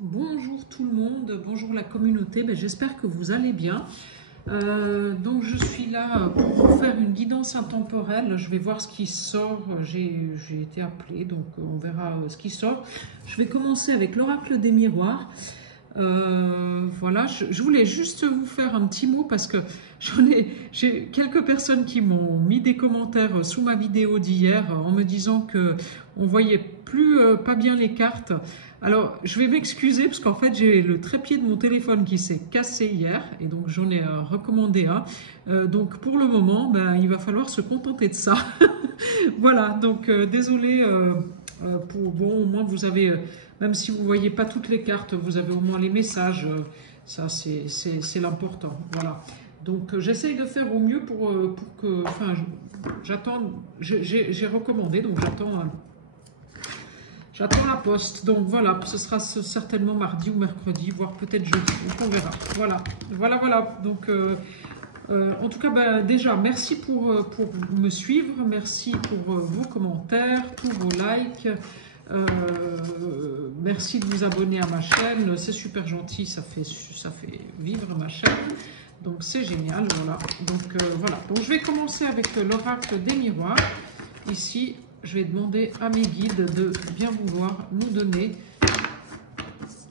Bonjour tout le monde, bonjour la communauté, j'espère que vous allez bien. Donc je suis là pour vous faire une guidance intemporelle. Je vais voir ce qui sort, j'ai été appelée, donc on verra ce qui sort. Je vais commencer avec l'oracle des miroirs. Voilà, je voulais juste vous faire un petit mot parce que j'ai quelques personnes qui m'ont mis des commentaires sous ma vidéo d'hier en me disant que on voyait plus pas bien les cartes. Alors, je vais m'excuser parce qu'en fait, j'ai le trépied de mon téléphone qui s'est cassé hier et donc j'en ai recommandé un. Donc, pour le moment, il va falloir se contenter de ça. Voilà, donc désolé. Bon, au moins vous avez, même si vous ne voyez pas toutes les cartes, vous avez au moins les messages. Ça, c'est l'important. Voilà. Donc, j'essaye de faire au mieux pour que. Enfin, j'attends. J'ai recommandé, donc j'attends la poste. Donc voilà, ce sera certainement mardi ou mercredi, voire peut-être jeudi. Donc on verra. Voilà. Donc en tout cas, déjà, merci pour me suivre. Merci pour vos commentaires, tous vos likes. Merci de vous abonner à ma chaîne. C'est super gentil, ça fait vivre ma chaîne. Donc c'est génial, voilà. Donc voilà. Donc je vais commencer avec l'oracle des miroirs. Ici, je vais demander à mes guides de bien vouloir nous donner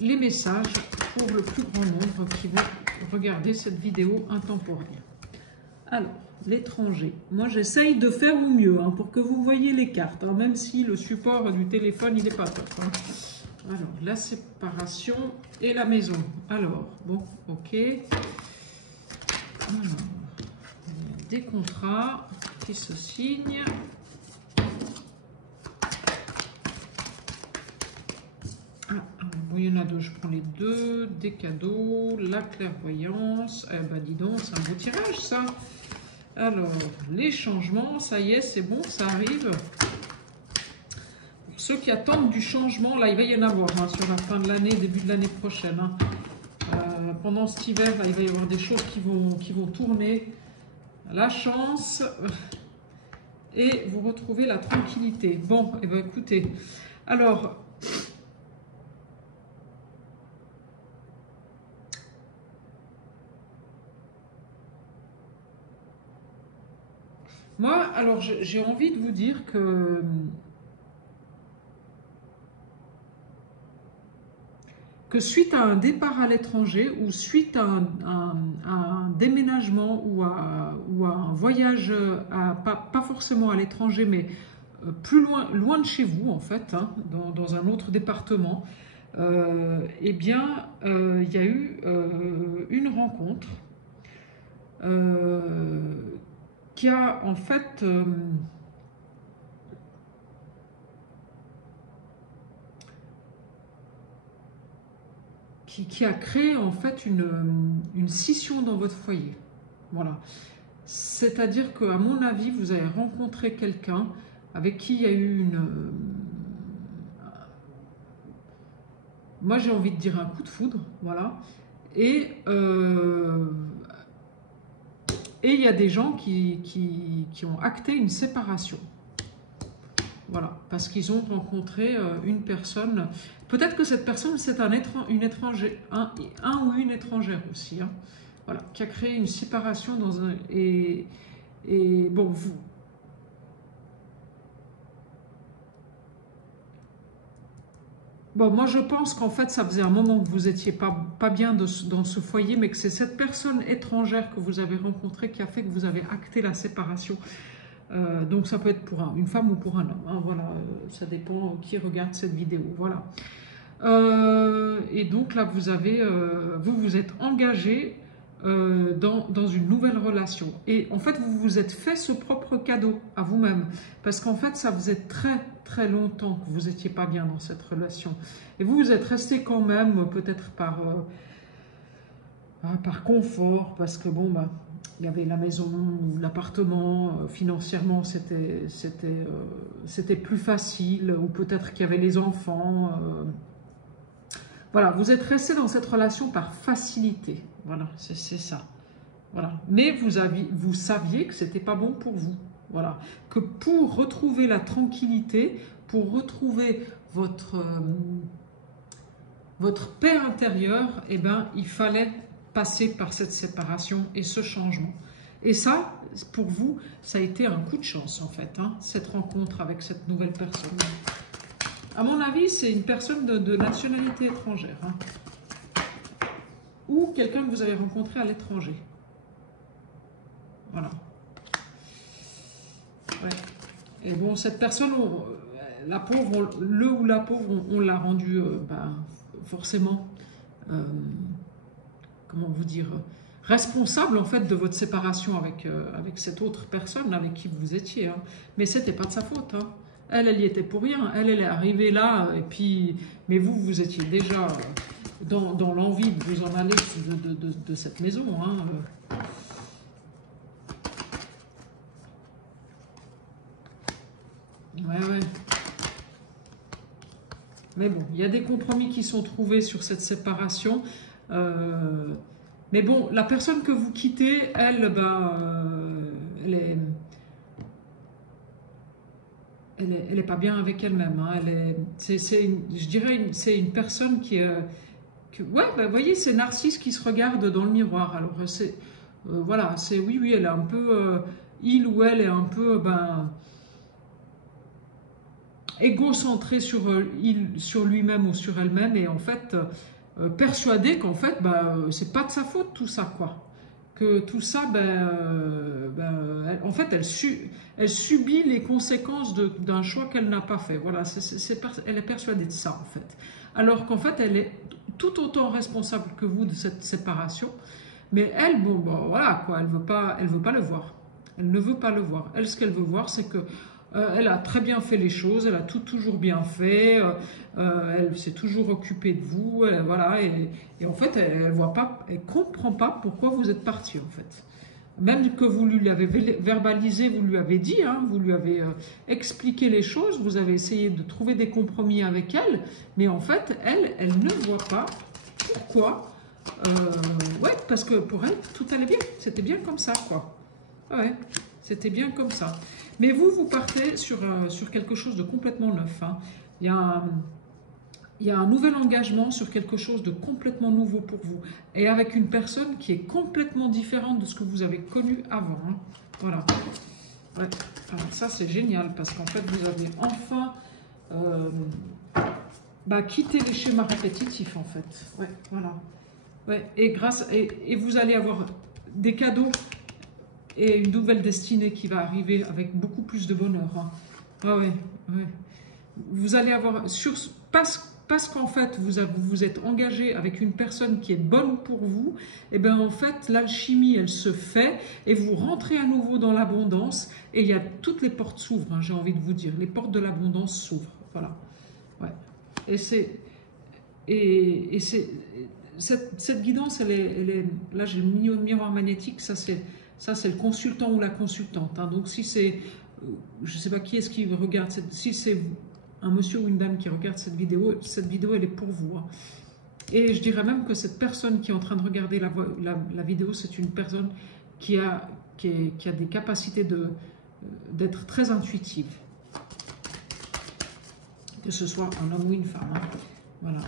les messages pour le plus grand nombre qui vont regarder cette vidéo intemporelle. Alors, l'étranger. Moi, j'essaye de faire au mieux pour que vous voyez les cartes, même si le support du téléphone, il n'est pas top. Alors, la séparation et la maison. Alors, bon, ok. Alors, il y a des contrats qui se signent. Bon, il y en a deux, je prends les deux. Des cadeaux, la clairvoyance. Dis donc, c'est un beau tirage, ça. Alors, les changements, ça y est, c'est bon, ça arrive. Pour ceux qui attendent du changement, là, il va y en avoir sur la fin de l'année, début de l'année prochaine. Pendant cet hiver, là, il va y avoir des choses qui vont tourner. La chance et vous retrouvez la tranquillité. Bon, et écoutez, alors... Moi, alors, j'ai envie de vous dire que suite à un départ à l'étranger ou suite à un déménagement ou à un voyage, pas forcément à l'étranger, mais plus loin de chez vous, en fait, dans un autre département, il y a eu une rencontre qui a en fait qui a créé en fait une scission dans votre foyer. Voilà. C'est-à-dire qu'à mon avis, vous avez rencontré quelqu'un avec qui il y a eu moi j'ai envie de dire un coup de foudre, voilà. Et il y a des gens qui ont acté une séparation. Voilà, parce qu'ils ont rencontré une personne. Peut-être que cette personne, c'est un ou une étrangère aussi. Voilà, qui a créé une séparation dans un. Et bon, vous. Bon, moi je pense qu'en fait, ça faisait un moment que vous n'étiez pas bien dans ce foyer, mais que c'est cette personne étrangère que vous avez rencontrée qui a fait que vous avez acté la séparation. Donc ça peut être pour une femme ou pour un homme. Voilà, ça dépend qui regarde cette vidéo. Voilà. Et donc là, vous êtes engagé dans une nouvelle relation. Et en fait, vous vous êtes fait ce propre cadeau à vous-même. Parce qu'en fait, ça faisait très très longtemps que vous n'étiez pas bien dans cette relation. Et vous êtes resté quand même, peut-être par confort, parce que bon, il y avait la maison, l'appartement, financièrement c'était plus facile, ou peut-être qu'il y avait les enfants. Voilà, vous êtes resté dans cette relation par facilité. Voilà, c'est ça. Voilà. Mais vous saviez que c'était pas bon pour vous. Voilà. Que pour retrouver la tranquillité, pour retrouver votre votre paix intérieure, eh ben, il fallait passer par cette séparation et ce changement. Et ça, pour vous, ça a été un coup de chance en fait, hein, cette rencontre avec cette nouvelle personne. À mon avis, c'est une personne de nationalité étrangère, hein, ou quelqu'un que vous avez rencontré à l'étranger. Voilà. Ouais. Et bon, cette personne, la pauvre, le ou la pauvre, on l'a rendu forcément, comment vous dire, responsable en fait de votre séparation avec cette autre personne avec qui vous étiez. Hein. Mais c'était pas de sa faute. Hein. Elle y était pour rien. Elle est arrivée là, et puis, mais vous étiez déjà dans l'envie de vous en aller de cette maison. Hein. Ouais. Mais bon, il y a des compromis qui sont trouvés sur cette séparation. Mais bon, la personne que vous quittez, elle, elle est pas bien avec elle-même. Hein. Je dirais, c'est une personne ouais, vous voyez, c'est Narcisse qui se regarde dans le miroir. Alors, voilà, oui, elle est un peu, il ou elle est un peu, égocentré sur lui-même ou sur elle-même, et en fait persuadé qu'en fait c'est pas de sa faute tout ça, quoi, que tout ça en fait elle subit les conséquences d'un choix qu'elle n'a pas fait. Voilà, elle est persuadée de ça en fait, alors qu'en fait elle est tout autant responsable que vous de cette séparation, mais elle, voilà quoi, elle veut pas le voir, elle ne veut pas le voir. Elle, ce qu'elle veut voir, c'est que elle a très bien fait les choses, elle a toujours bien fait, elle s'est toujours occupée de vous, voilà, et en fait, elle comprend pas pourquoi vous êtes parti en fait. Même que vous lui avez verbalisé, vous lui avez dit, hein, vous lui avez expliqué les choses, vous avez essayé de trouver des compromis avec elle, mais en fait, elle ne voit pas pourquoi. Ouais, parce que pour elle, tout allait bien, c'était bien comme ça, quoi. Ouais, c'était bien comme ça. Mais vous partez sur quelque chose de complètement neuf. Hein. Il y a un nouvel engagement sur quelque chose de complètement nouveau pour vous. Et avec une personne qui est complètement différente de ce que vous avez connu avant. Hein. Voilà. Ouais. Alors ça, c'est génial parce qu'en fait, vous avez enfin quitté les schémas répétitifs, en fait. Ouais, voilà. Ouais. Et vous allez avoir des cadeaux et une nouvelle destinée qui va arriver avec beaucoup plus de bonheur. Hein. Ah ouais. Vous allez avoir, parce qu'en fait, vous êtes engagé avec une personne qui est bonne pour vous, et bien en fait, l'alchimie, elle se fait, et vous rentrez à nouveau dans l'abondance, et il y a toutes les portes s'ouvrent, hein, j'ai envie de vous dire. Les portes de l'abondance s'ouvrent. Voilà. Ouais. Et cette guidance, elle est là, j'ai le miroir magnétique, ça c'est le consultant ou la consultante. Hein. Donc si c'est, je ne sais pas qui est-ce qui regarde, si c'est un monsieur ou une dame qui regarde cette vidéo elle est pour vous. Hein. Et je dirais même que cette personne qui est en train de regarder la vidéo, c'est une personne qui a des capacités d'être très intuitive. Que ce soit un homme ou une femme. Hein. Voilà.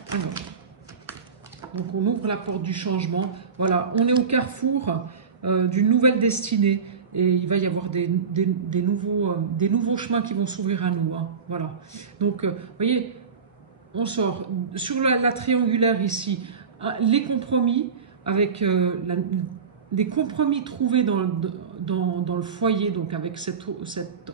Donc on ouvre la porte du changement. Voilà, on est au carrefour d'une nouvelle destinée, et il va y avoir des nouveaux chemins qui vont s'ouvrir à nous. Hein. Voilà. Donc, vous voyez, on sort sur la triangulaire ici, les compromis avec les compromis trouvés dans le foyer, donc avec cette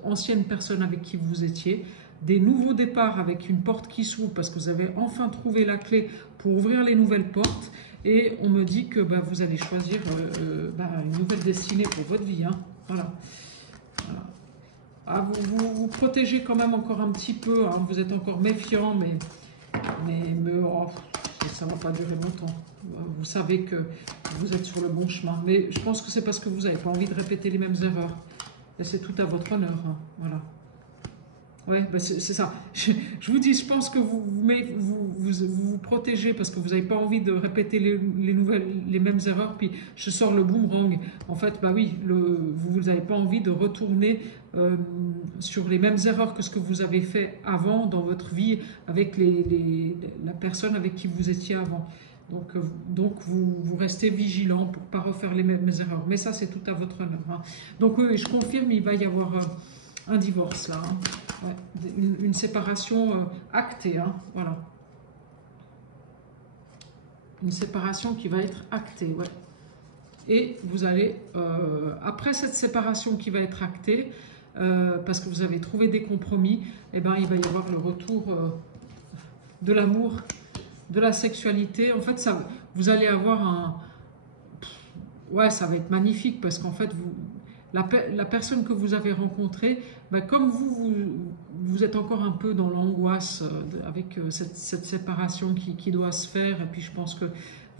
ancienne personne avec qui vous étiez, des nouveaux départs avec une porte qui s'ouvre parce que vous avez enfin trouvé la clé pour ouvrir les nouvelles portes. Et on me dit que vous allez choisir une nouvelle destinée pour votre vie. Hein. Voilà. Ah, vous protégez quand même encore un petit peu. Hein. Vous êtes encore méfiant, mais ça ne va pas durer longtemps. Vous savez que vous êtes sur le bon chemin. Mais je pense que c'est parce que vous n'avez pas envie de répéter les mêmes erreurs. Et c'est tout à votre honneur. Hein. Voilà. Ouais, bah c'est ça. Je vous dis, je pense que vous protégez parce que vous n'avez pas envie de répéter les mêmes erreurs, puis je sors le boomerang. En fait, bah oui, vous n'avez pas envie de retourner sur les mêmes erreurs que ce que vous avez fait avant dans votre vie avec la personne avec qui vous étiez avant. Donc vous restez vigilant pour ne pas refaire les mêmes erreurs. Mais ça, c'est tout à votre honneur. Hein. Donc oui, je confirme, il va y avoir un divorce là. Hein. Ouais, une séparation actée. Hein. Voilà. Une séparation qui va être actée. Ouais. Et vous allez, après cette séparation qui va être actée, parce que vous avez trouvé des compromis, eh ben, il va y avoir le retour de l'amour, de la sexualité. En fait, ça, vous allez avoir un... Ouais, ça va être magnifique parce qu'en fait, la personne que vous avez rencontrée, ben, comme vous êtes encore un peu dans l'angoisse avec cette séparation qui doit se faire, et puis je pense que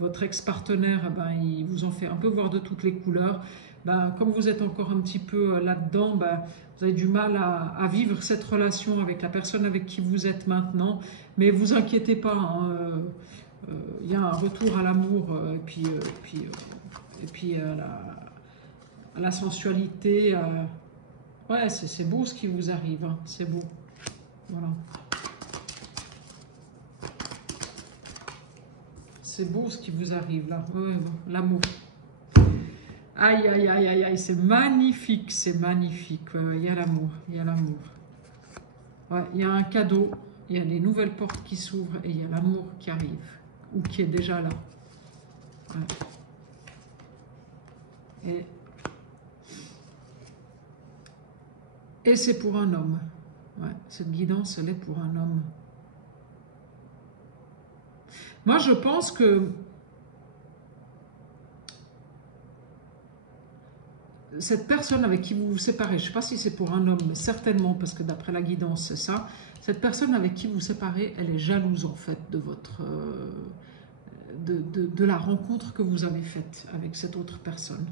votre ex-partenaire, ben, il vous en fait un peu voir de toutes les couleurs. Ben, comme vous êtes encore un petit peu là-dedans, ben, vous avez du mal à vivre cette relation avec la personne avec qui vous êtes maintenant. Mais vous inquiétez pas, hein, y a un retour à l'amour et puis à la sensualité. Ouais, c'est beau ce qui vous arrive, hein, c'est beau. Voilà. C'est beau ce qui vous arrive là, ouais, l'amour. Aïe, aïe, aïe, aïe, aïe, c'est magnifique, c'est magnifique. Il y a l'amour, il y a l'amour. Ouais, il y a un cadeau, il y a des nouvelles portes qui s'ouvrent et il y a l'amour qui arrive, ou qui est déjà là. Ouais. Et c'est pour un homme. Ouais, cette guidance, elle est pour un homme. Moi, je pense que cette personne avec qui vous vous séparez, je ne sais pas si c'est pour un homme, mais certainement, parce que d'après la guidance, c'est ça. Cette personne avec qui vous vous séparez, elle est jalouse en fait de votre, de la rencontre que vous avez faite avec cette autre personne.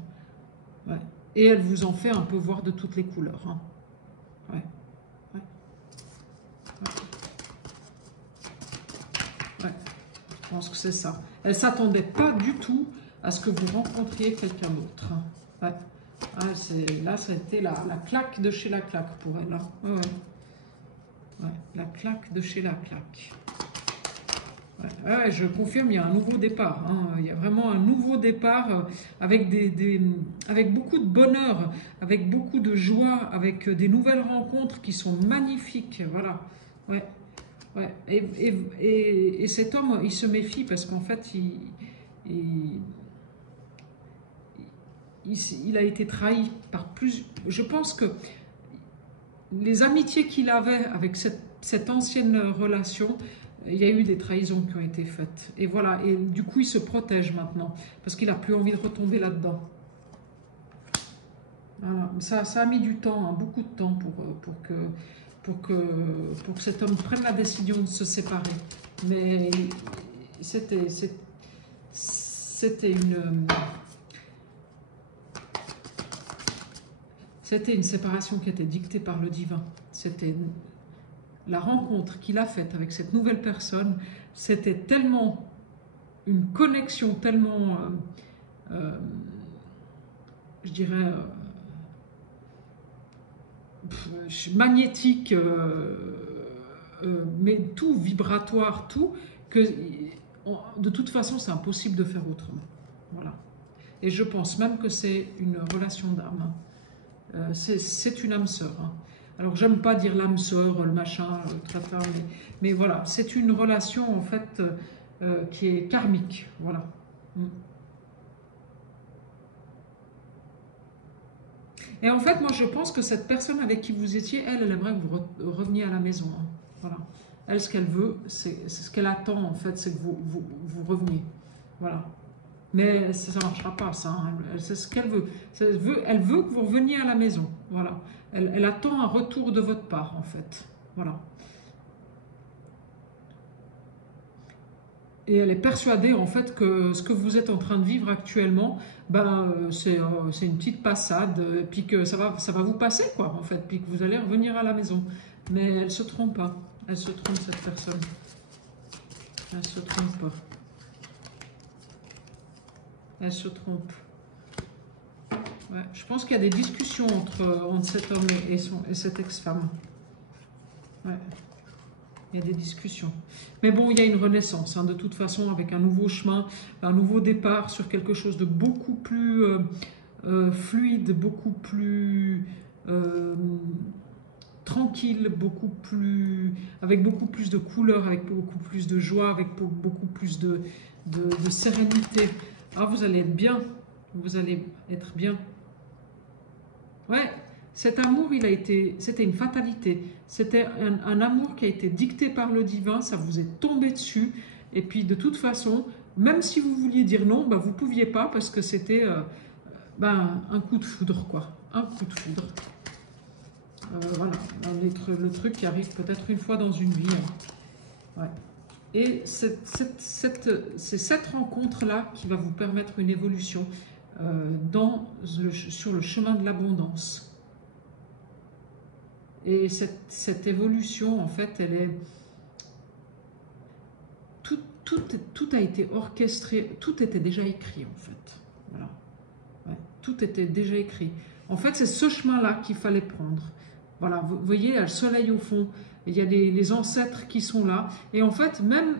Ouais. Et elle vous en fait un peu voir de toutes les couleurs. Hein. Ouais. Ouais. Ouais. Ouais. Je pense que c'est ça. Elle ne s'attendait pas du tout à ce que vous rencontriez quelqu'un d'autre. Hein. Ouais. Ah, là, c'était la claque de chez la claque pour elle. Hein. Ouais, ouais. Ouais, la claque de chez la claque. Ouais, ouais, je confirme, il y a un nouveau départ. Hein. Il y a vraiment un nouveau départ avec, avec beaucoup de bonheur, avec beaucoup de joie, avec des nouvelles rencontres qui sont magnifiques. Voilà. Ouais. Ouais. Et cet homme, il se méfie parce qu'en fait, il a été trahi par plus... Je pense que les amitiés qu'il avait avec cette ancienne relation, il y a eu des trahisons qui ont été faites. Et voilà, et du coup, il se protège maintenant, parce qu'il n'a plus envie de retomber là-dedans. Voilà. Ça a mis du temps, hein, beaucoup de temps pour que cet homme prenne la décision de se séparer. Mais c'était une séparation qui était dictée par le divin. C'était la rencontre qu'il a faite avec cette nouvelle personne. C'était tellement une connexion, tellement, je dirais, magnétique, mais tout vibratoire, tout, que de toute façon, c'est impossible de faire autrement. Voilà. Et je pense même que c'est une relation d'âme. C'est une âme sœur. Hein. Alors, j'aime pas dire l'âme sœur, le machin, mais voilà, c'est une relation en fait qui est karmique. Voilà. Et en fait, moi, je pense que cette personne avec qui vous étiez, elle aimerait que vous reveniez à la maison. Hein. Voilà. Elle, ce qu'elle veut, c'est ce qu'elle attend en fait, c'est que vous reveniez. Voilà. Mais ça ne marchera pas, ça. Hein. C'est ce qu'elle veut. Elle veut que vous reveniez à la maison. Voilà. Elle attend un retour de votre part, en fait. Voilà. Et elle est persuadée, en fait, que ce que vous êtes en train de vivre actuellement, ben, c'est une petite passade, puis que ça va vous passer, quoi, en fait, puis que vous allez revenir à la maison. Mais elle ne se trompe pas. Elle se trompe, cette personne. Elle ne se trompe pas. Elle se trompe. Ouais, je pense qu'il y a des discussions entre cet homme et cette ex-femme. Ouais. Il y a des discussions. Mais bon, il y a une renaissance, hein, de toute façon, avec un nouveau chemin, un nouveau départ sur quelque chose de beaucoup plus fluide, beaucoup plus tranquille, avec beaucoup plus de couleurs, avec beaucoup plus de joie, avec beaucoup plus de sérénité. Ah, vous allez être bien. Vous allez être bien. Ouais. Cet amour, c'était une fatalité. C'était un amour qui a été dicté par le divin, ça vous est tombé dessus. Et puis, de toute façon, même si vous vouliez dire non, bah, vous ne pouviez pas parce que c'était un coup de foudre, quoi. Un coup de foudre. Voilà, le truc qui arrive peut-être une fois dans une vie. Hein. Ouais. Et c'est cette rencontre-là qui va vous permettre une évolution sur le chemin de l'abondance. Et cette évolution, en fait, elle est... Tout a été orchestré, tout était déjà écrit, en fait. Voilà. Ouais, tout était déjà écrit. En fait, c'est ce chemin-là qu'il fallait prendre. Voilà, vous voyez, il y a le soleil au fond, il y a les ancêtres qui sont là. Et en fait, même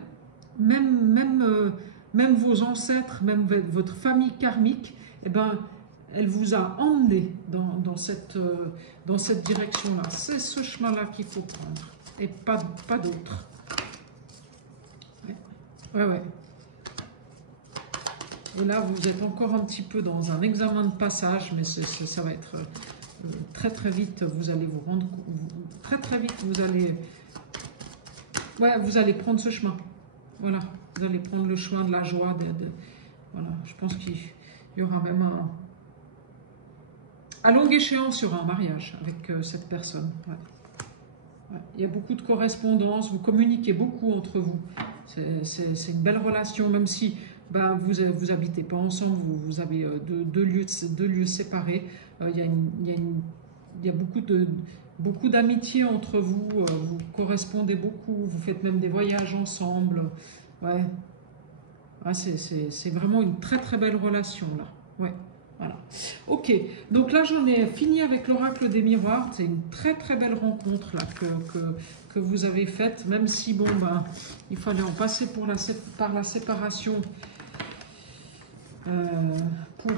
vos ancêtres, même votre famille karmique, eh ben, elle vous a emmené dans cette direction-là. C'est ce chemin-là qu'il faut prendre, et pas d'autre. Ouais. Et là, vous êtes encore un petit peu dans un examen de passage, mais ça va être très très vite. Vous allez vous rendre très vite. Vous allez prendre ce chemin. Voilà, vous allez prendre le chemin de la joie. Voilà, je pense qu'il y aura même à longue échéance, il y aura un mariage avec cette personne. Ouais. Ouais. Il y a beaucoup de correspondance, vous communiquez beaucoup entre vous. C'est une belle relation, même si vous n'habitez pas ensemble, vous avez deux lieux séparés. Il y a beaucoup d'amitié entre vous, vous correspondez beaucoup, vous faites même des voyages ensemble. Ouais. Ouais, c'est vraiment une très très belle relation là. Ouais. Voilà. Ok, donc là j'en ai fini avec l'oracle des miroirs. C'est une très très belle rencontre là que vous avez faite, même si bon il fallait en passer par la séparation pour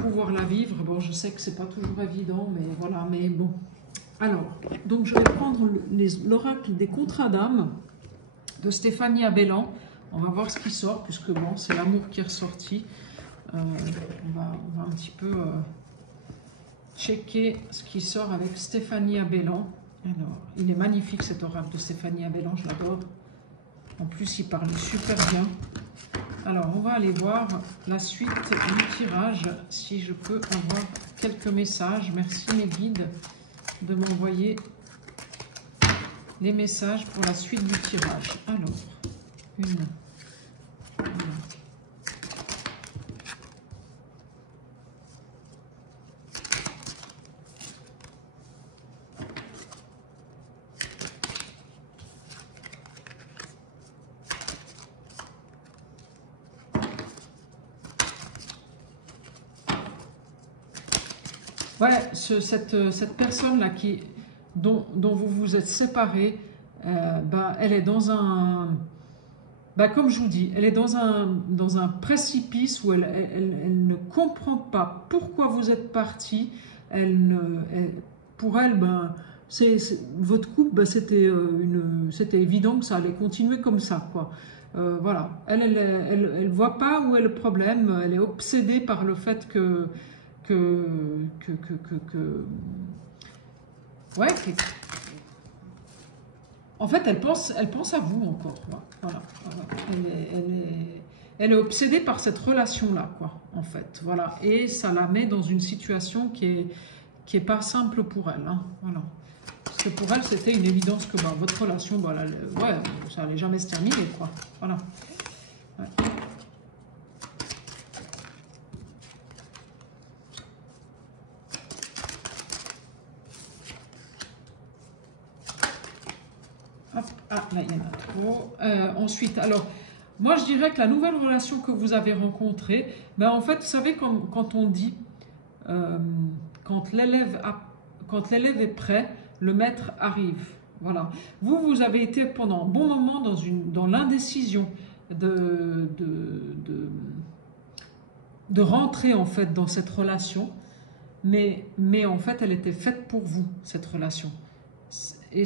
pouvoir la vivre. Bon, je sais que c'est pas toujours évident, mais voilà, mais bon. Alors, donc je vais prendre l'oracle des contrats d'âme de Stéphanie Abellan. On va voir ce qui sort, puisque bon, c'est l'amour qui est ressorti. On va un petit peu checker ce qui sort avec Stéphanie Abellan. Alors, il est magnifique cet oracle de Stéphanie Abellan, je l'adore. En plus, il parle super bien. Alors, on va aller voir la suite du tirage, si je peux avoir quelques messages. Merci mes guides de m'envoyer les messages pour la suite du tirage. Alors, ouais, cette personne-là dont vous vous êtes séparés, elle est dans un... comme je vous dis, elle est dans un précipice où elle ne comprend pas pourquoi vous êtes partis. Pour elle, votre couple, c'était évident que ça allait continuer comme ça, quoi. Voilà. Elle voit pas où est le problème. Elle est obsédée par le fait ouais, en fait, elle pense à vous encore. Voilà. Elle est obsédée par cette relation-là, quoi, en fait. Voilà. Et ça la met dans une situation qui est pas simple pour elle. Hein. Voilà. Parce que pour elle, c'était une évidence que votre relation, ça allait jamais se terminer, quoi. Voilà. Ouais. ensuite, alors, moi je dirais que la nouvelle relation que vous avez rencontrée, ben en fait, vous savez, quand on dit, euh, quand l'élève est prêt, le maître arrive. Voilà. Vous avez été pendant un bon moment dans l'indécision de rentrer en fait dans cette relation, mais en fait, elle était faite pour vous, cette relation. Et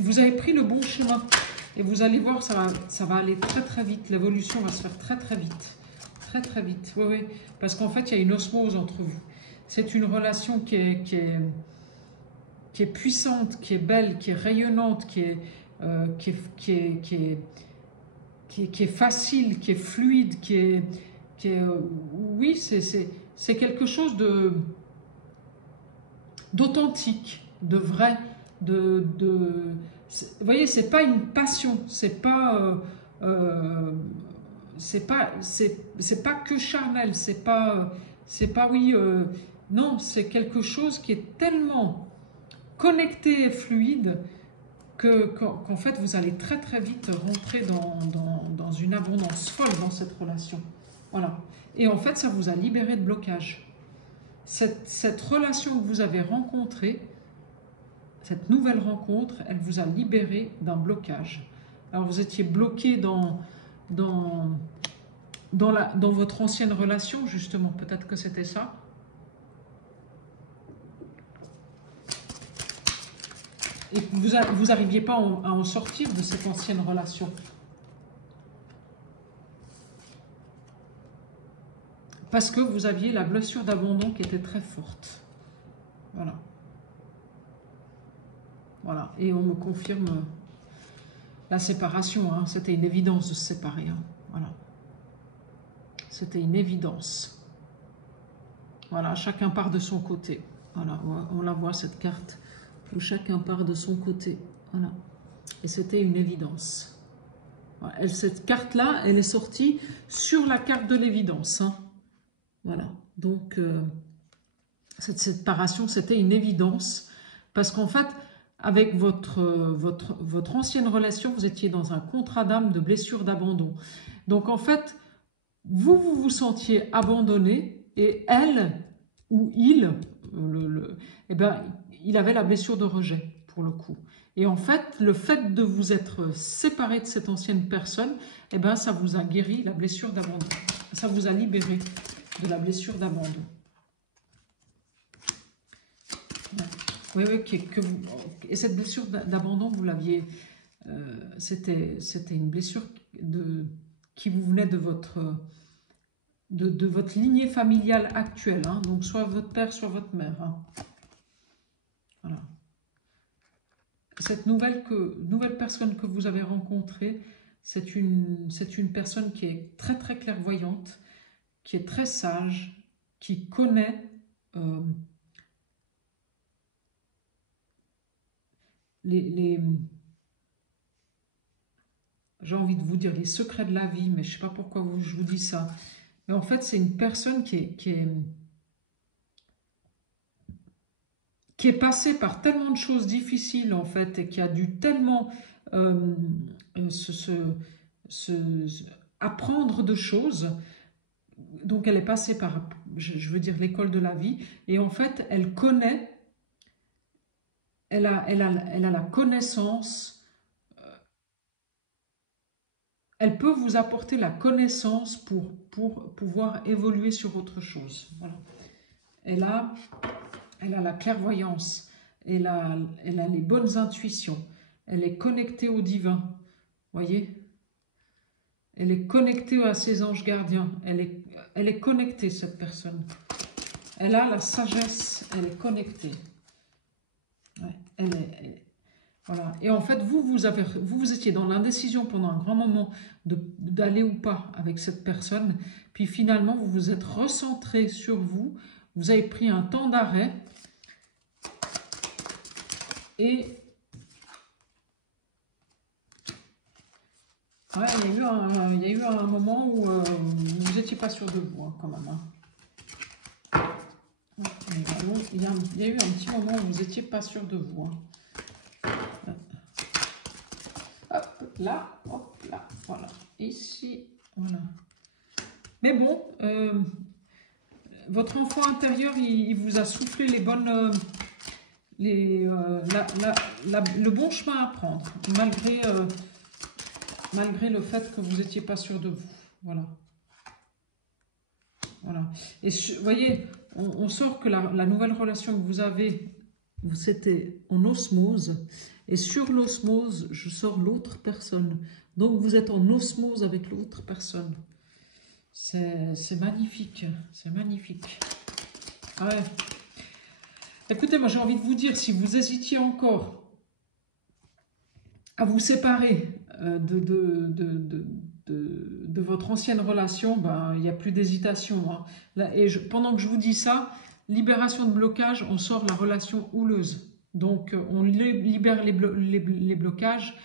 vous avez pris le bon chemin. Et vous allez voir, ça va aller très très vite. L'évolution va se faire très très vite. Très très vite. Oui, oui. Parce qu'en fait, il y a une osmose entre vous. C'est une relation qui est puissante, qui est belle, qui est rayonnante, qui est facile, qui est fluide, oui, c'est quelque chose d'authentique, de vrai, vous voyez, c'est pas une passion, c'est pas que charnel, c'est pas oui, non, c'est quelque chose qui est tellement connecté et fluide qu'en fait vous allez très très vite rentrer dans une abondance folle dans cette relation. Voilà. Et en fait, ça vous a libéré de blocage. Cette relation que vous avez rencontrée, cette nouvelle rencontre, elle vous a libéré d'un blocage. Alors vous étiez bloqué dans votre ancienne relation, justement, peut-être que c'était ça. Et que vous n'arriviez pas à en sortir de cette ancienne relation. Parce que vous aviez la blessure d'abandon qui était très forte. Voilà. Voilà. Et on me confirme la séparation. Hein. C'était une évidence de se séparer. Hein. Voilà. C'était une évidence. Voilà. Chacun part de son côté. Voilà. On la voit, cette carte, où chacun part de son côté. Voilà. Et c'était une évidence. Voilà. Cette carte-là, elle est sortie sur la carte de l'évidence. Hein. Voilà, donc cette séparation, c'était une évidence, parce qu'en fait, avec votre ancienne relation, vous étiez dans un contrat d'âme de blessure d'abandon. Donc en fait, vous vous sentiez abandonné, et elle, ou il, eh ben, il avait la blessure de rejet, pour le coup. Et en fait, le fait de vous être séparé de cette ancienne personne, eh ben, ça vous a guéri la blessure d'abandon. Ça vous a libéré de la blessure d'abandon. Oui, oui, et cette blessure d'abandon, vous l'aviez, c'était une blessure qui vous venait de votre lignée familiale actuelle, hein, donc soit votre père, soit votre mère. Hein. Voilà. Cette nouvelle personne que vous avez rencontrée, c'est une personne qui est très très clairvoyante, qui est très sage, qui connaît j'ai envie de vous dire les secrets de la vie, mais je ne sais pas pourquoi je vous dis ça. Mais en fait, c'est une personne qui est passée par tellement de choses difficiles, en fait, et qui a dû tellement apprendre de choses. Donc, elle est passée par, je veux dire, l'école de la vie. Et en fait, elle connaît, elle a la connaissance. Elle peut vous apporter la connaissance pour pouvoir évoluer sur autre chose. Voilà. Elle a la clairvoyance. Elle a les bonnes intuitions. Elle est connectée au divin. Voyez ? Elle est connectée à ses anges gardiens. Elle est connectée, cette personne. Elle a la sagesse. Elle est connectée. Ouais, voilà. Et en fait, vous étiez dans l'indécision pendant un grand moment d'aller ou pas avec cette personne. Puis finalement, vous vous êtes recentré sur vous. Vous avez pris un temps d'arrêt. Et ouais, il y a eu un moment où vous n'étiez pas sûr de vous, hein, quand même. Hein. Ouais, il y a eu un petit moment où vous n'étiez pas sûr de vous. Hein. là, hop là, voilà. Ici, voilà. Mais bon, votre enfant intérieur, il vous a soufflé les bonnes... le bon chemin à prendre, malgré le fait que vous n'étiez pas sûr de vous. Voilà. Voilà. Et vous voyez, on sort que la nouvelle relation que vous avez, c'était en osmose. Et sur l'osmose, je sors l'autre personne. Donc vous êtes en osmose avec l'autre personne. C'est magnifique. C'est magnifique. Ouais. Écoutez, moi j'ai envie de vous dire, si vous hésitiez encore à vous séparer de votre ancienne relation, ben, il n'y a plus d'hésitation. Hein. Pendant que je vous dis ça, libération de blocage, on sort la relation houleuse. Donc on libère les blocages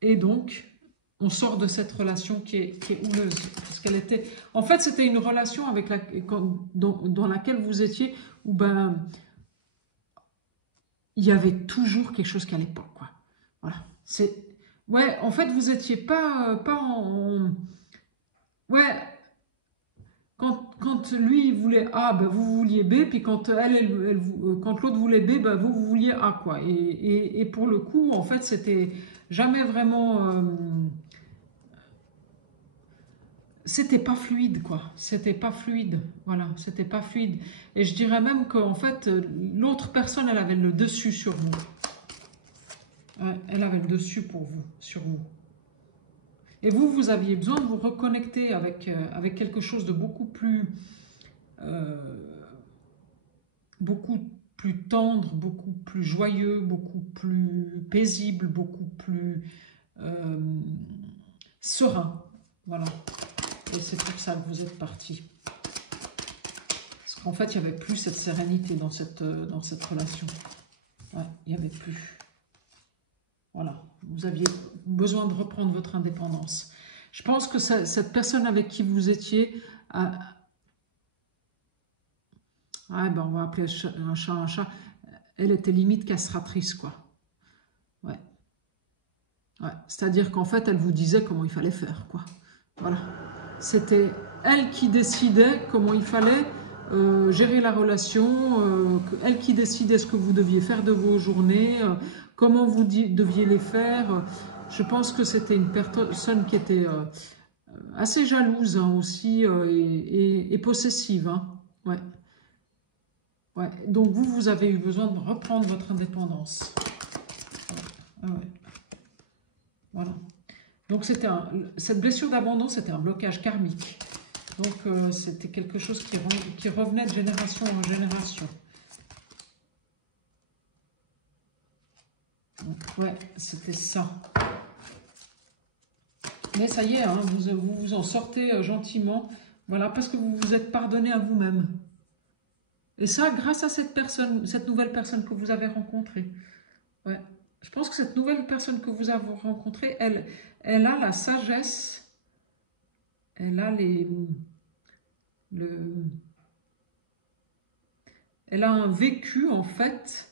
et donc on sort de cette relation qui est houleuse. Parce qu'elle était... En fait, c'était une relation avec dans laquelle vous étiez où ben, il y avait toujours quelque chose qui n'allait pas. Quoi. Voilà. Ouais, en fait, vous n'étiez pas en... Ouais, quand lui, il voulait A, ben, vous vouliez B, puis quand quand l'autre voulait B, ben, vous vouliez A, quoi. Et pour le coup, en fait, c'était jamais vraiment... c'était pas fluide, quoi. C'était pas fluide, voilà, c'était pas fluide. Et je dirais même qu'en fait, l'autre personne, elle avait le dessus sur vous. Ouais, elle avait le dessus pour vous, sur vous. Et vous aviez besoin de vous reconnecter avec quelque chose de beaucoup plus tendre, beaucoup plus joyeux, beaucoup plus paisible, beaucoup plus serein. Voilà. Et c'est pour ça que vous êtes partis. Parce qu'en fait, il n'y avait plus cette sérénité dans cette relation. Ouais, il n'y avait plus. Voilà, vous aviez besoin de reprendre votre indépendance. Je pense que cette personne avec qui vous étiez... ouais, ben on va appeler un chat un chat. Elle était limite castratrice, quoi. Ouais. Ouais. C'est-à-dire qu'en fait, elle vous disait comment il fallait faire, quoi. Voilà. C'était elle qui décidait comment il fallait gérer la relation, elle qui décidait ce que vous deviez faire de vos journées, comment vous deviez les faire. Je pense que c'était une personne qui était assez jalouse hein, aussi et possessive. Hein. Ouais. Ouais. Donc vous avez eu besoin de reprendre votre indépendance. Ouais. Ouais. Voilà. Donc cette blessure d'abandon, c'était un blocage karmique. Donc c'était quelque chose qui revenait de génération en génération. Donc, ouais, c'était ça. Mais ça y est, hein, vous en sortez gentiment. Voilà, parce que vous vous êtes pardonné à vous-même. Et ça, grâce à cette nouvelle personne que vous avez rencontrée. Ouais. Je pense que cette nouvelle personne que vous avez rencontrée, elle a la sagesse, elle a elle a un vécu, en fait,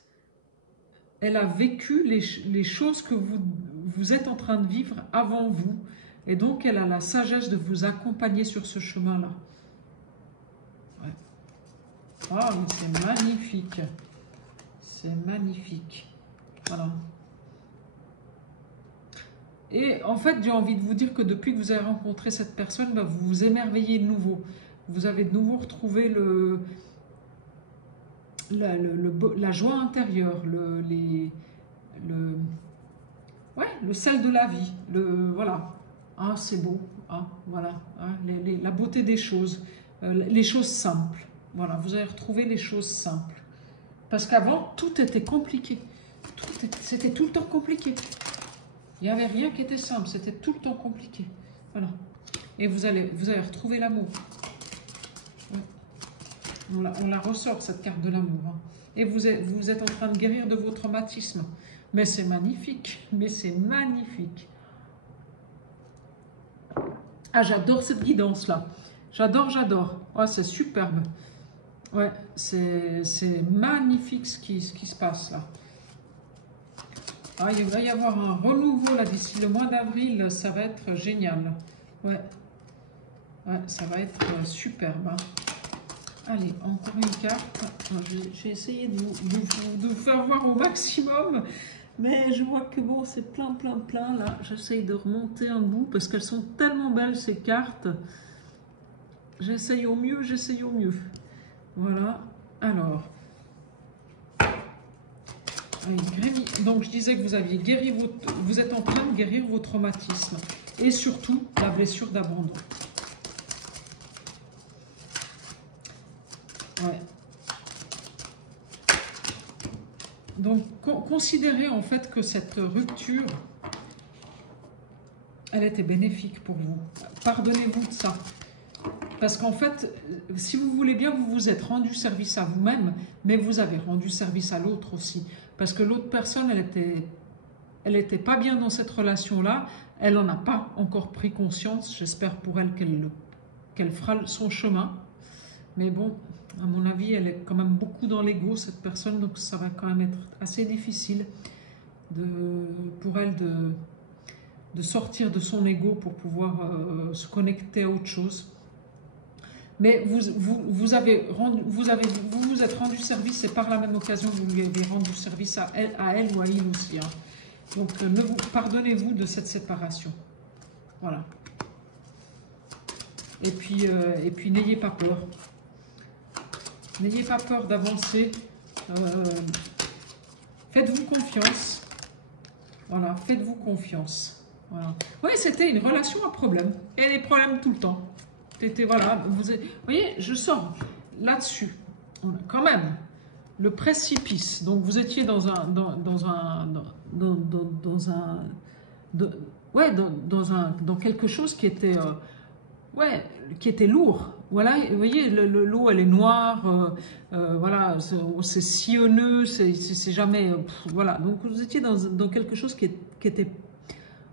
elle a vécu les choses que vous êtes en train de vivre avant vous. Et donc, elle a la sagesse de vous accompagner sur ce chemin-là. Ouais. Ah, mais c'est magnifique. C'est magnifique. Voilà. Et en fait, j'ai envie de vous dire que depuis que vous avez rencontré cette personne, bah, vous vous émerveillez de nouveau. Vous avez de nouveau retrouvé la joie intérieure, le sel de la vie. Voilà. Ah, c'est beau. Ah, voilà. Ah, la beauté des choses. Les choses simples. Voilà, vous avez retrouvé les choses simples. Parce qu'avant, tout était compliqué. C'était tout le temps compliqué. Il n'y avait rien qui était simple, c'était tout le temps compliqué. Voilà. Et vous allez retrouver l'amour. Ouais. On la ressort, cette carte de l'amour. Hein. Et vous êtes en train de guérir de vos traumatismes. Mais c'est magnifique. Mais c'est magnifique. Ah, j'adore cette guidance-là. J'adore. Oh, c'est superbe. Ouais, c'est magnifique ce qui se passe là. Ah, il va y avoir un renouveau là d'ici le mois d'avril, ça va être génial. Ouais, ouais, ça va être superbe. Hein. Allez, encore une carte. J'ai essayé de vous faire voir au maximum, mais je vois que bon, c'est plein, plein, plein là. J'essaye de remonter un bout parce qu'elles sont tellement belles ces cartes. J'essaye au mieux, j'essaye au mieux. Voilà, alors. Donc je disais que vous aviez guéri vous êtes en train de guérir vos traumatismes et surtout la blessure d'abandon. Ouais. Donc considérez en fait que cette rupture, elle était bénéfique pour vous. Pardonnez-vous de ça. Parce qu'en fait, si vous voulez bien, vous vous êtes rendu service à vous-même, mais vous avez rendu service à l'autre aussi. Parce que l'autre personne, elle était pas bien dans cette relation-là. Elle n'en a pas encore pris conscience. J'espère pour elle qu'elle fera son chemin. Mais bon, à mon avis, elle est quand même beaucoup dans l'ego, cette personne. Donc ça va quand même être assez difficile pour elle de sortir de son ego pour pouvoir se connecter à autre chose. Mais vous vous êtes rendu service et par la même occasion, vous lui avez rendu service à elle ou à il aussi. Hein. Donc, pardonnez-vous de cette séparation. Voilà. Et puis n'ayez pas peur. N'ayez pas peur d'avancer. Faites-vous confiance. Voilà, faites-vous confiance. Voilà. Oui, c'était une relation à problème. Et des problèmes tout le temps. Voilà, vous voyez, je sors là-dessus. On a quand même le précipice. Donc vous étiez dans quelque chose qui était qui était lourd. Voilà, vous voyez, l'eau elle est noire, voilà, c'est sillonneux, c'est jamais, voilà. Donc vous étiez dans quelque chose qui était,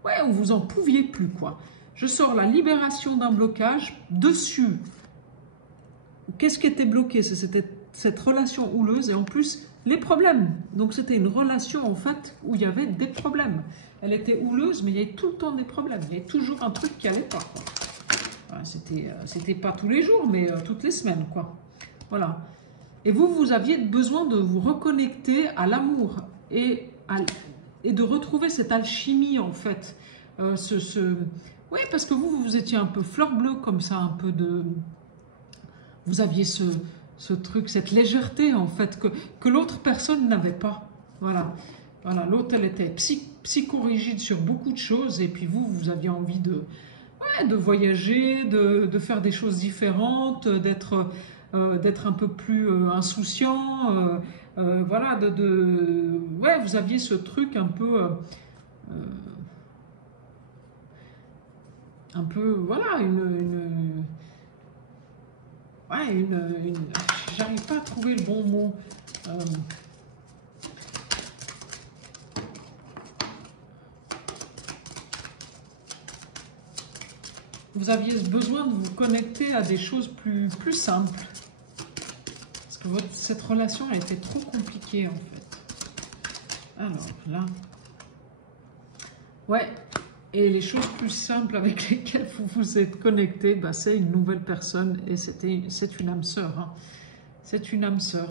ouais, où vous en pouviez plus quoi. Je sors la libération d'un blocage. Dessus, qu'est-ce qui était bloqué? C'était cette relation houleuse et en plus, les problèmes. Donc, c'était une relation, en fait, où il y avait des problèmes. Elle était houleuse, mais il y avait tout le temps des problèmes. Il y avait toujours un truc qui n'allait pas. Voilà, c'était pas tous les jours, mais toutes les semaines, quoi. Voilà. Et vous aviez besoin de vous reconnecter à l'amour et de retrouver cette alchimie, en fait. Oui, parce que vous étiez un peu fleur bleue comme ça, un peu de... Vous aviez ce truc, cette légèreté en fait, que l'autre personne n'avait pas. Voilà. Voilà. L'autre, elle était psychorigide sur beaucoup de choses et puis vous aviez envie de voyager, de faire des choses différentes, d'être un peu plus insouciant. Voilà, ouais, vous aviez ce truc un peu... voilà, j'arrive pas à trouver le bon mot. Vous aviez besoin de vous connecter à des choses plus simples. Parce que cette relation a été trop compliquée en fait. Alors là... Ouais. Et les choses plus simples avec lesquelles vous vous êtes connecté, bah, c'est une nouvelle personne et c'est une âme sœur. Hein. C'est une âme sœur.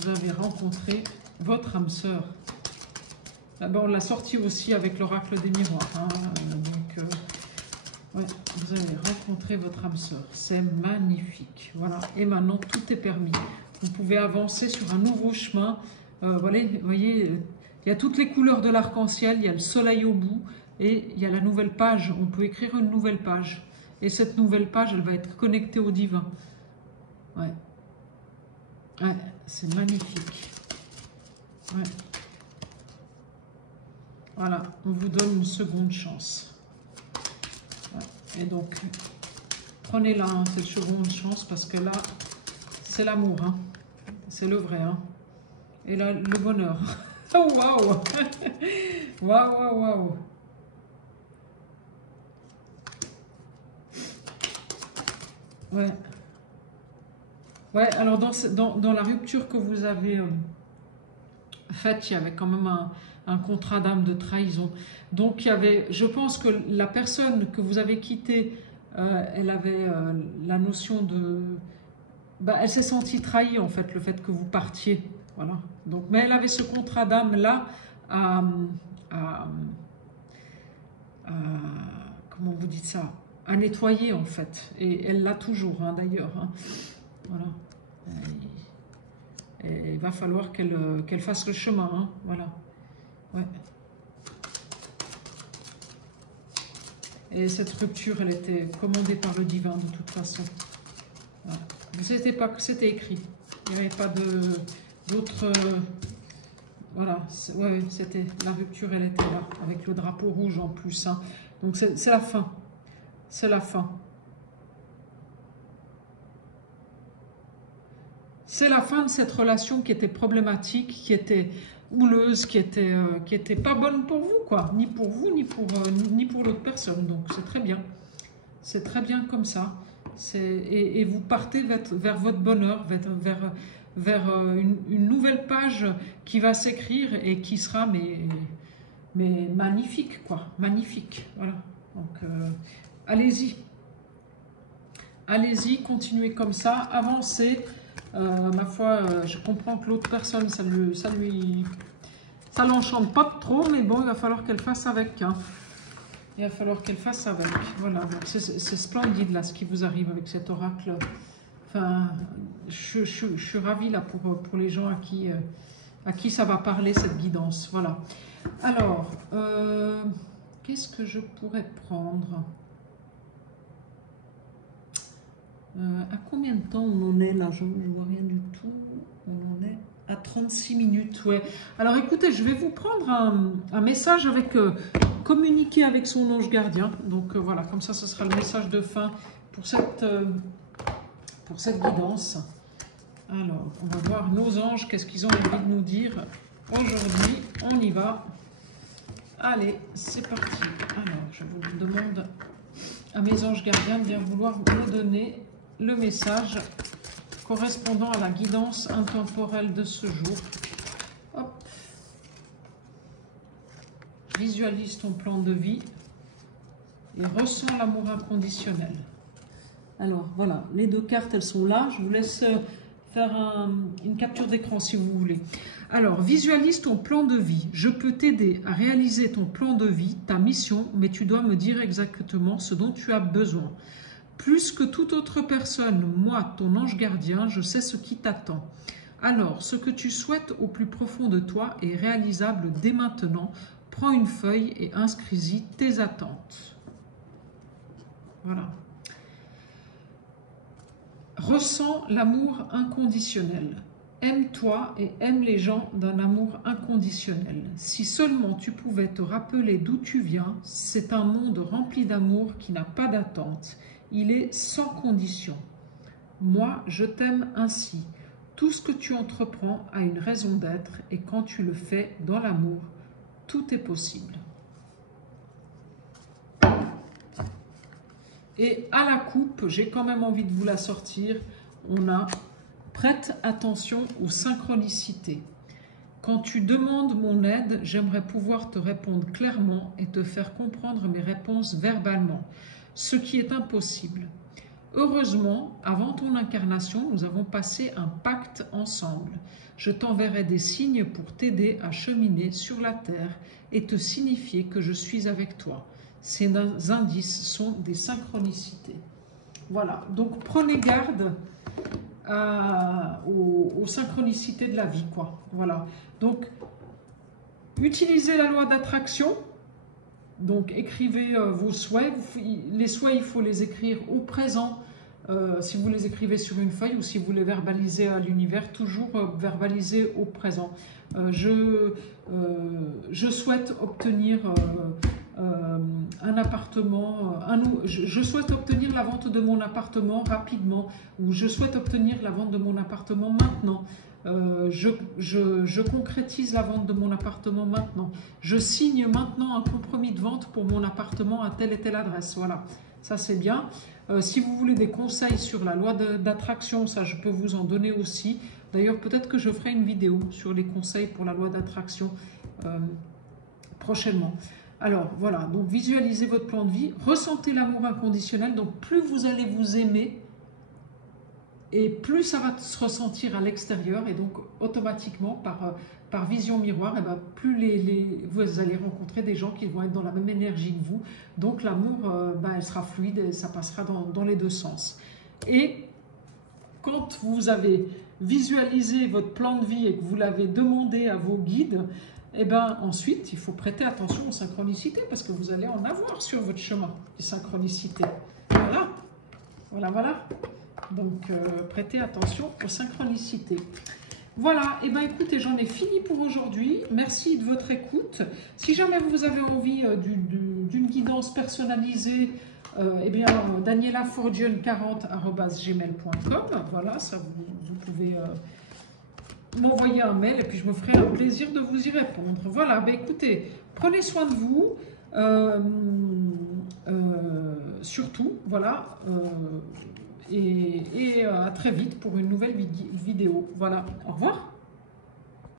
Vous avez rencontré votre âme sœur. Là-bas, on l'a sorti aussi avec l'oracle des miroirs. Hein. Donc, ouais, vous avez rencontré votre âme sœur. C'est magnifique. Voilà. Et maintenant, tout est permis. Vous pouvez avancer sur un nouveau chemin. Voilà, vous voyez... Il y a toutes les couleurs de l'arc-en-ciel, il y a le soleil au bout et il y a la nouvelle page. On peut écrire une nouvelle page. Et cette nouvelle page, elle va être connectée au divin. Ouais. Ouais, c'est magnifique. Ouais. Voilà, on vous donne une seconde chance. Ouais. Et donc, prenez-la, hein, cette seconde chance, parce que là, c'est l'amour. Hein. C'est le vrai. Hein. Et là, le bonheur. Oh, waouh! Waouh, waouh, waouh! Ouais. Ouais, alors dans la rupture que vous avez fait, il y avait quand même un contrat d'âme de trahison. Donc, il y avait, je pense que la personne que vous avez quittée, elle avait la notion de... Bah, elle s'est sentie trahie, en fait, le fait que vous partiez. Voilà. Donc, mais elle avait ce contrat d'âme-là à, à- comment vous dites ça? À nettoyer, en fait. Et elle l'a toujours, hein, d'ailleurs. Hein. Voilà. Et il va falloir qu'elle fasse le chemin. Hein. Voilà. Ouais. Et cette rupture, elle était commandée par le divin, de toute façon. Voilà. C'était pas que c'était écrit. Il n'y avait pas d'autres... voilà, ouais, c'était la rupture, elle était là, avec le drapeau rouge en plus. Hein. Donc c'est la fin. C'est la fin. C'est la fin de cette relation qui était problématique, qui était houleuse, qui était pas bonne pour vous, quoi. Ni pour vous, ni pour l'autre personne. Donc c'est très bien. C'est très bien comme ça. Et vous partez vers votre bonheur, vers une nouvelle page qui va s'écrire et qui sera mais magnifique, quoi. Magnifique. Voilà. Donc allez-y. Allez-y, continuez comme ça, avancez. Ma foi, je comprends que l'autre personne, ça l'enchante pas trop, mais bon, il va falloir qu'elle fasse avec. Hein. Il va falloir qu'elle fasse avec. Voilà, c'est splendide là, ce qui vous arrive avec cet oracle. Enfin, je suis ravie là pour les gens à qui ça va parler, cette guidance. Voilà. Alors, qu'est-ce que je pourrais prendre ? À combien de temps on en est là? Je ne vois rien du tout. On en est à 36 minutes. Ouais. Alors écoutez, je vais vous prendre un message avec communiquer avec son ange gardien. Donc voilà, comme ça, ce sera le message de fin pour cette guidance. Alors, on va voir nos anges, qu'est-ce qu'ils ont envie de nous dire aujourd'hui. On y va. Allez, c'est parti. Alors, je vous demande à mes anges gardiens de bien vouloir me donner le message correspondant à la guidance intemporelle de ce jour. Hop. Visualise ton plan de vie et ressens l'amour inconditionnel. Alors voilà, les deux cartes, elles sont là. Je vous laisse faire une capture d'écran si vous voulez. Alors, visualise ton plan de vie. Je peux t'aider à réaliser ton plan de vie, ta mission, mais tu dois me dire exactement ce dont tu as besoin. Plus que toute autre personne, moi, ton ange gardien, je sais ce qui t'attend. Alors, ce que tu souhaites au plus profond de toi est réalisable dès maintenant. Prends une feuille et inscris-y tes attentes. Voilà. Ressens l'amour inconditionnel. Aime-toi et aime les gens d'un amour inconditionnel. Si seulement tu pouvais te rappeler d'où tu viens, c'est un monde rempli d'amour qui n'a pas d'attente. Il est sans condition. Moi, je t'aime ainsi. Tout ce que tu entreprends a une raison d'être et quand tu le fais dans l'amour, tout est possible. Et à la coupe, j'ai quand même envie de vous la sortir, on a « Prête attention aux synchronicités ». Quand tu demandes mon aide, j'aimerais pouvoir te répondre clairement et te faire comprendre mes réponses verbalement, ce qui est impossible. Heureusement, avant ton incarnation, nous avons passé un pacte ensemble. Je t'enverrai des signes pour t'aider à cheminer sur la terre et te signifier que je suis avec toi. Ces indices sont des synchronicités. Voilà, donc prenez garde aux synchronicités de la vie, quoi. Voilà, donc utilisez la loi d'attraction. Donc écrivez vos souhaits. Les souhaits, il faut les écrire au présent. Si vous les écrivez sur une feuille ou si vous les verbalisez à l'univers, toujours verbalisez au présent. Je souhaite obtenir un appartement, je souhaite obtenir la vente de mon appartement rapidement, ou je souhaite obtenir la vente de mon appartement maintenant. Je concrétise la vente de mon appartement maintenant. Je signe maintenant un compromis de vente pour mon appartement à telle et telle adresse. Voilà. ça c'est bien. Si vous voulez des conseils sur la loi d'attraction, ça je peux vous en donner aussi. D'ailleurs, peut-être que je ferai une vidéo sur les conseils pour la loi d'attraction prochainement. Alors voilà, donc visualisez votre plan de vie, ressentez l'amour inconditionnel, donc plus vous allez vous aimer, et plus ça va se ressentir à l'extérieur, et donc automatiquement, par vision miroir, et ben, plus vous allez rencontrer des gens qui vont être dans la même énergie que vous. Donc l'amour, ben, elle sera fluide, et ça passera dans les deux sens. Et quand vous avez visualisé votre plan de vie et que vous l'avez demandé à vos guides, et ben ensuite, il faut prêter attention aux synchronicités, parce que vous allez en avoir sur votre chemin, des synchronicités. Voilà, voilà, voilà. Donc, prêtez attention aux synchronicités. Voilà, et bien écoutez, j'en ai fini pour aujourd'hui. Merci de votre écoute. Si jamais vous avez envie d'une guidance personnalisée, eh bien, danielaforgione40@gmail.com. Voilà, ça vous pouvez m'envoyer un mail et puis je me ferai un plaisir de vous y répondre. Voilà, ben écoutez, prenez soin de vous. Surtout, voilà. Et à très vite pour une nouvelle vidéo. Voilà, au revoir.